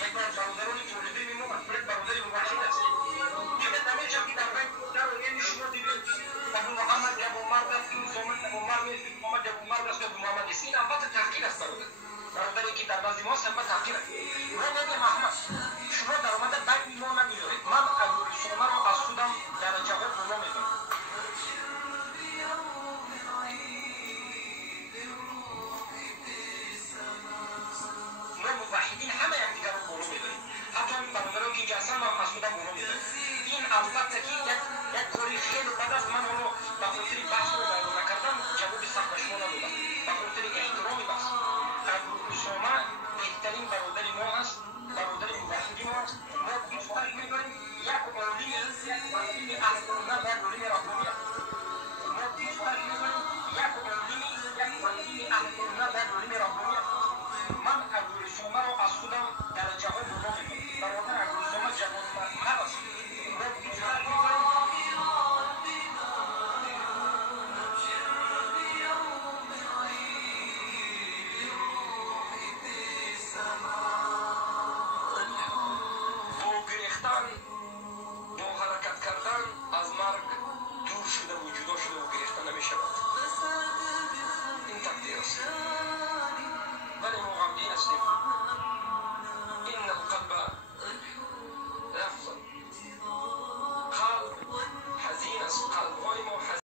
یک بار برادرانی تولیدی میمونن یک برادری مباشر است دیگه همه چیزی در بین در یعنی شما دیدید ابو محمد ابو مرد است محمد ابو مرد است محمد ابو مرد است ابو محمد است این البته تحقیر است برادری که در نزد ما سمت تحقیر است و نبی محمد شما در آمده بین ما نمیذارید من شما رو از خودم درجه ها